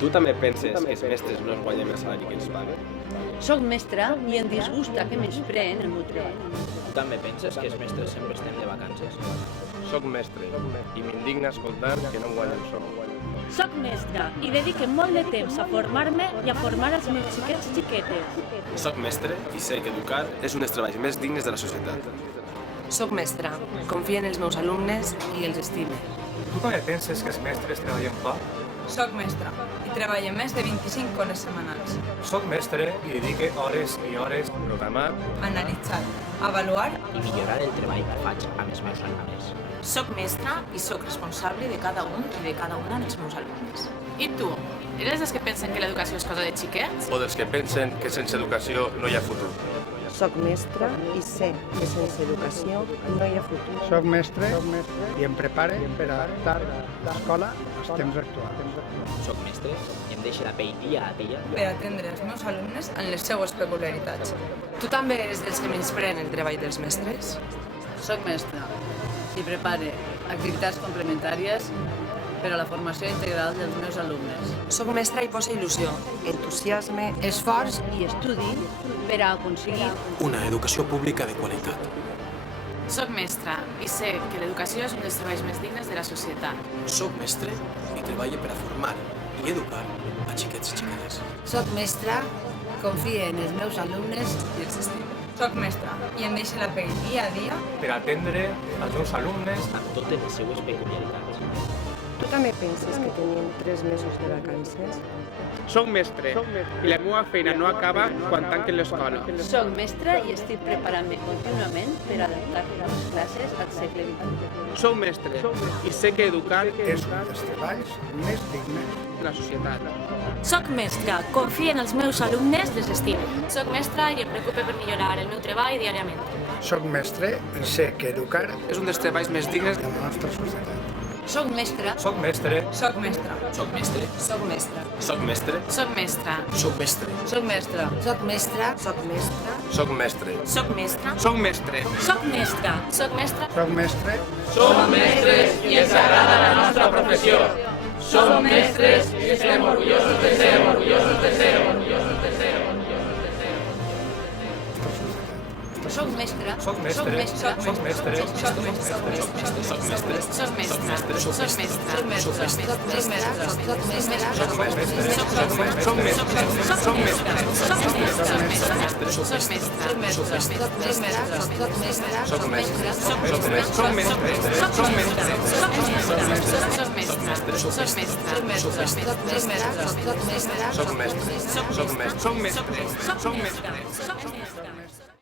Tu també penses que els mestres no es guanyen el salari que ens paguen? Soc mestra i em disgusta que menyspreen el meu treball. Tu també penses que els mestres sempre estem de vacances? Soc mestre i m'indigna escoltar que no em guanyen sou. Soc mestra i dedique molt de temps a formar-me i a formar els meus xiquets xiquetes. Soc mestre i sé que educar és un dels treballs més dignes de la societat. Soc mestra, confio en els meus alumnes i els estime. Tu també penses que els mestres treballen poc? Soc mestra i treballo més de 25 hores setmanals. Soc mestre i dedique hores i hores a programar, Analitzar, avaluar I millorar el treball que faig amb els meus alumnes. Soc mestra i soc responsable de cada un i de cada una dels meus alumnes. I tu? Eres dels que pensen que l'educació és cosa de xiquets? O dels que pensen que sense educació no hi ha futur. Soc mestra i sé que sense educació no hi ha futur. Soc mestre i em prepare per adaptar l'escola als temps actuals. Soc mestre i em deixo la pell dia a dia. per atendre els meus alumnes en les seues peculiaritats. Tu també eres dels que menyspreen el treball dels mestres? Soc mestra i prepare activitats complementàries per a la formació integral dels meus alumnes. Soc mestra i posa il·lusió, Entusiasme, Esforç i estudi per a aconseguir una educació pública de qualitat. Soc mestra i sé que l'educació és un dels treballs més dignes de la societat. Soc mestre i treballo per a formar i educar a xiquets i xiquetes. Soc mestra, confie en els meus alumnes i els estimo. Soc mestra i em deixo la pell dia a dia per atendre els meus alumnes. Amb totes les seues peculiaritats. tu també penses que tenim 3 mesos de vacances? Soc mestre i la meva feina no acaba quan tanquen l'escola. Soc mestra i estic preparant-me contínuament per adaptar les classes al segle XXI. Soc mestre i sé que educar És un dels treballs més dignes. de la societat. Soc mestra, confio en els meus alumnes, les estime. Soc mestra i em preocupe per millorar el meu treball diàriament. Soc mestre i sé que educar És un dels treballs més dignes de la nostra societat. Soc mestra Soc mestre, Soc mestra. Soc mestre, soc mestra. Soc mestre, Soc mestra. soc mestre, Soc mestra. Soc mestra, Soc mestra, soc mestre. soc mestra, Soc mestre. Soc mestra. Soc mestra. Soc mestre Som mestres i ens agrada la nostra professió. Som mestres i estem orgullosos de ser, orgullosos de ser, orgullosos de ser. Soc mestra. soc mestre, soc mestre, Soc mestra. Soc mestre. Soc mestra. Soc mestra. Soc mestra. Soc mestra. Soc mestra. soc mestre, soc mestre, Soc mestre. Soc mestre. Soc mestra. Soc mestra. Soc mestra. Soc mestra. Soc mestra. Soc mestre. Soc mestre. Soc mestre. Soc mestre. Soc mestra. Soc mestra. Soc mestre. Soc mestra. Soc mestra. Soc mestra. Soc mestre. Soc mestre. Soc mestre. Soc mestra.